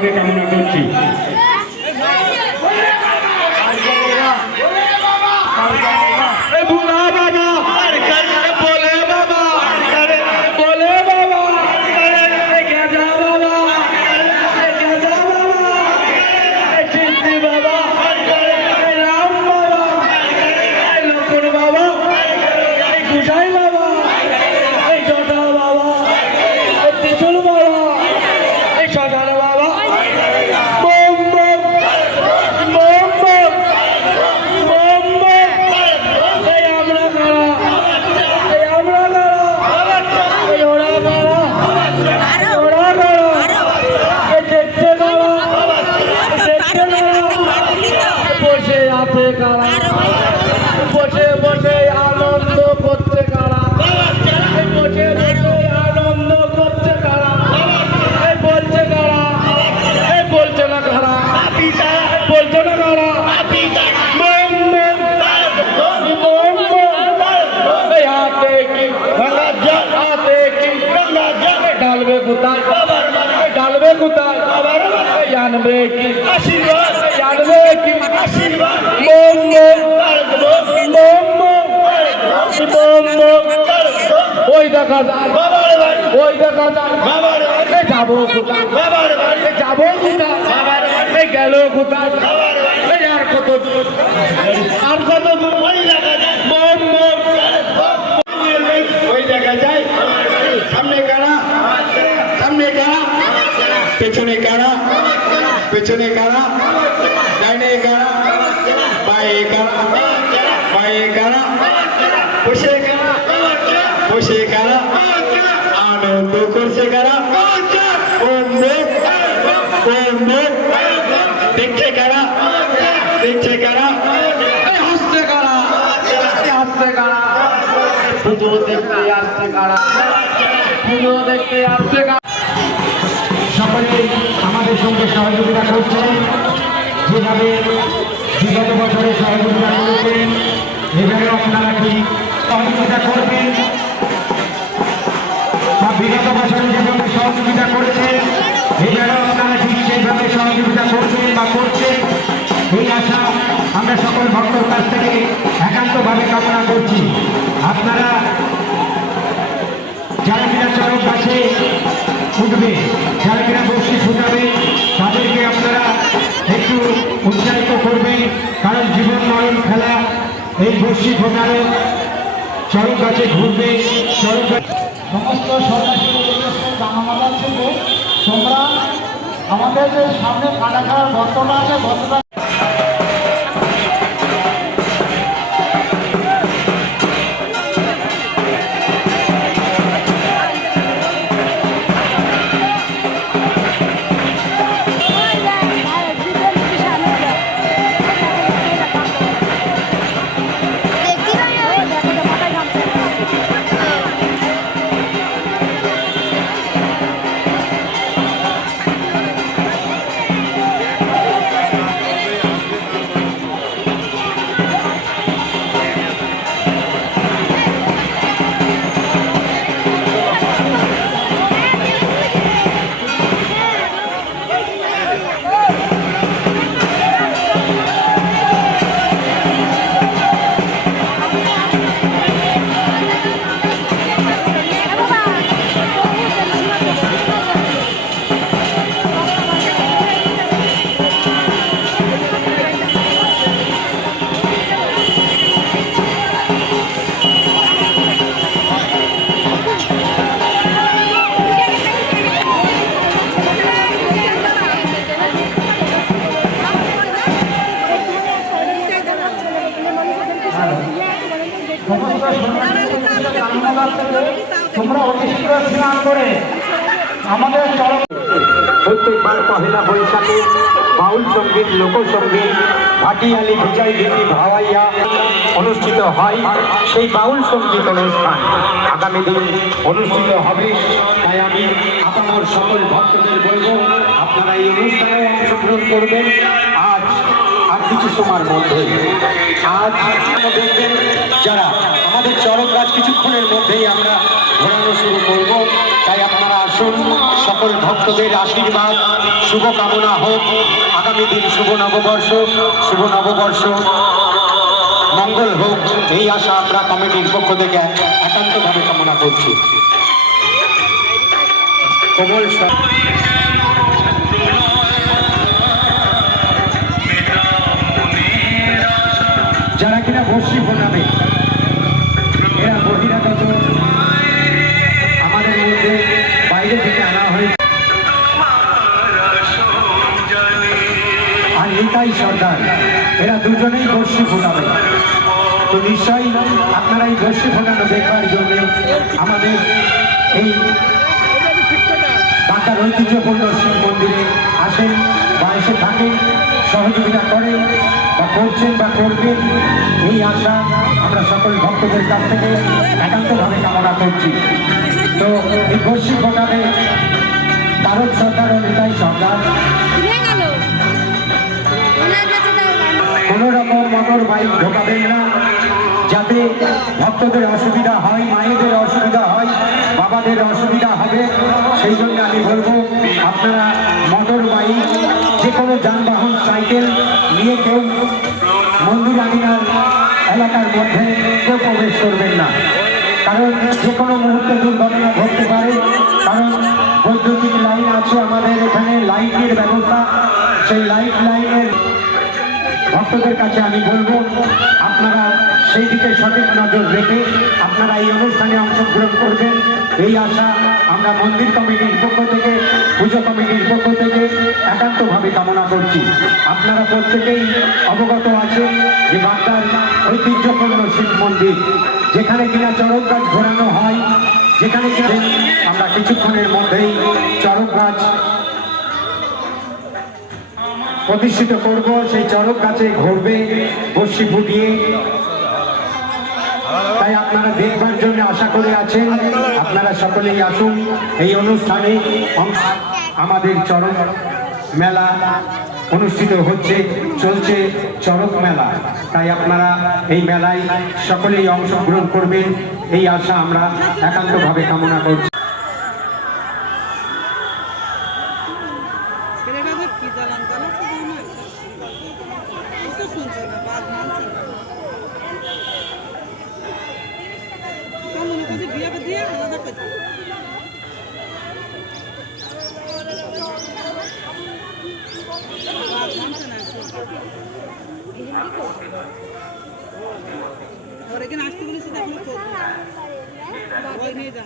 আন্তরিকভাবে কামনা করছি বসে বসে আনন্দ করছে কারা? বসে বসে আনন্দ করছে কারা? বলছে কারা? বলছে না কারা? বলছে না কারা? ডালবে কোথায়? ডালবে কোথায়? আনবে কি? আশীর্বাদ। ওই দেখা যায় ওই দেখা যায়। যাব কোথায়? যাব কোথায়? গেল কোথায়? আর কত আর কত ওই দেখা যায়। সামনে কারা? সামনে কারা? পেছনে কারা? পেছনে কারা? আনন্দ করছে মুখ দেখছে কারা দেখছে এই হাসছে এই হাসছে কারা পুজো দেখতে আসছে কারা পুজো দেখতে আসছে কারা সকলে আমাদের সঙ্গে সহযোগিতা করছেন যেভাবে বিগত বছরে সহযোগিতা করেছেন এবারেও আপনারা ঠিক সহযোগিতা করবেন? বা বিগত বছরে যেভাবে সহযোগিতা করেছেন, এবারেও আপনারা ঠিক সেইভাবে সহযোগিতা করবেন বা করছেন? এই আশা আমরা সকল ভক্তর কাছ থেকে একান্তভাবে কামনা করছি। আপনারা যারা কিনা চরক গাছে উঠবে, যারা এই বসি ভোটারে চরম কাছে ঘুরবে গাছে সমস্ত সন্ন্যাসী জানামালা থেকে তোমরা আমাদের যে সামনে কাটা খাওয়ার বর্তমান আছে বর্তটা করে আমাদের চরম প্রত্যেকবার পহেলা বৈশাখে বাউল সংগীত, লোকসঙ্গীত, ভাটিয়ালি বিজয় গীতি ভাওয়াইয়া অনুষ্ঠিত হয় সেই বাউল সংগীত অনুষ্ঠান। আগামী দিন অনুষ্ঠিত হবে, তাই আমি আপনার সকল ভক্তদের বলব, আপনারা এই অনুষ্ঠানে অংশগ্রহণ করবেন। আজ আর কিছু সময়ের মধ্যে। আজ দেখবেন যারা আমাদের চরক গাছ কিছুক্ষণের মধ্যেই আমরা ঘোরানো শুরু করব। আসুন। সকল ভক্তদের আশীর্বাদ। শুভকামনা হোক। আগামী দিন শুভ নববর্ষ শুভ নববর্ষ। মঙ্গল হোক। এই আশা আমরা কমিটির পক্ষ থেকে একান্তভাবে কামনা করছি। কোমল সর- দুজনেই বর্ষি ফোটাবে তো নিশ্চয়ই আপনারা এই বর্ষি ফোটানো দেখবার জন্য আমাদের এই ঢাকার ঐতিহ্যপূর্ণ শিব মন্দিরে আসেন বা এসে থাকেন, সহযোগিতা করেন বা করছেন বা করবেন, এই আশা আমরা সকল ভক্তদের কাছ থেকে একান্তভাবে কামনা করছি। তো এই বর্ষি ফোটাবে ভারত সরকার ও সরকার রকম মোটর বাইক ঢোকাবেন না। যাতে ভক্তদের অসুবিধা হয়, মায়েদের অসুবিধা হয়, বাবাদের অসুবিধা হবে, সেই জন্য আমি বলব, আপনারা মোটর বাইক যে কোনো যানবাহন সাইকেল নিয়ে কেউ মন্দির আমিনার এলাকার মধ্যে কেউ প্রবেশ করবেন না। কারণ যে কোনো মুহূর্তে দুর্ঘটনা ঘটতে পারে ভক্তদের কাছে আমি বলব, আপনারা সেই দিকে সঠিক নজর রেখে আপনারা এই অনুষ্ঠানে অংশগ্রহণ করবেন। এই আশা আমরা মন্দির কমিটির পক্ষ থেকে, পুজো কমিটির পক্ষ থেকে একান্তভাবে কামনা করছি। আপনারা প্রত্যেকেই অবগত আছেন যে বাগদার ঐতিহ্যপূর্ণ শিব মন্দির, যেখানে কিনা চরক গাছ ঘোরানো হয়, যেখানে আমরা কিছুক্ষণের মধ্যেই চরক গাছ প্রতিষ্ঠিত করব, সেই চরক কাছে ঘুরবে, বসি ফুটিয়ে। তাই আপনারা দেখবার জন্য আশা করে আছেন, আপনারা সকলেই আসুন এই অনুষ্ঠানে। আমাদের চরক মেলা অনুষ্ঠিত হচ্ছে, চলছে চরক মেলা। তাই আপনারা এই মেলায় সকলেই অংশগ্রহণ করবেন, এই আশা আমরা একান্তভাবে কামনা করছি ছেলেটাকে কি জ্বালান জ্বালাচ্ছে জানো ও তো শুনছে না বাদ মানছে না তা মনে করছে বিয়ে করে দিয়ে আলাদা করছে বাদ মানছে না এখন। ওর এখানে আসতে বলেছি তো। এখনও করব ওই নিয়ে যা